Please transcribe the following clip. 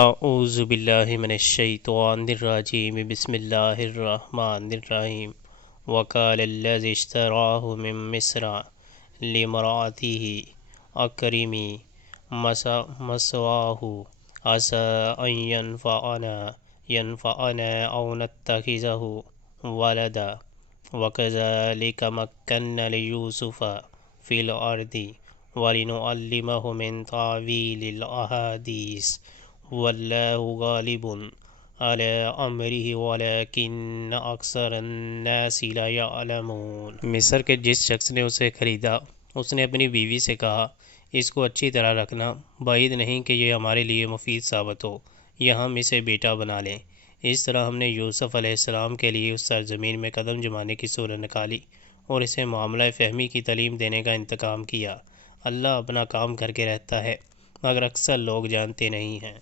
اعوذ باللہ من الشیطان الرجیم بسم اللہ الرحمن الرحیم وقال الذی اشتراه من مصر لامرأته اکرمی مثواه عسى ان ينفعنا او نتخذه ولدا وكذلك مكنا ليوسف في الارض ولنعلمه من تعویل الاحادیث واللہ غالب علی امرہ ولکن اکثر الناس لا یعلمون۔ مصر کے جس شخص نے اسے خریدا اس نے اپنی بیوی سے کہا اس کو اچھی طرح رکھنا، بعید نہیں کہ یہ ہمارے لیے مفید ثابت ہو یا ہم اسے بیٹا بنا لیں۔ اس طرح ہم نے یوسف علیہ السلام کے لیے اس سرزمین میں قدم جمانے کی صورت نکالی اور اسے معاملہ فہمی کی تعلیم دینے کا انتظام کیا۔ اللہ اپنا کام کر کے رہتا ہے مگر اکثر لوگ جانتے نہیں ہیں۔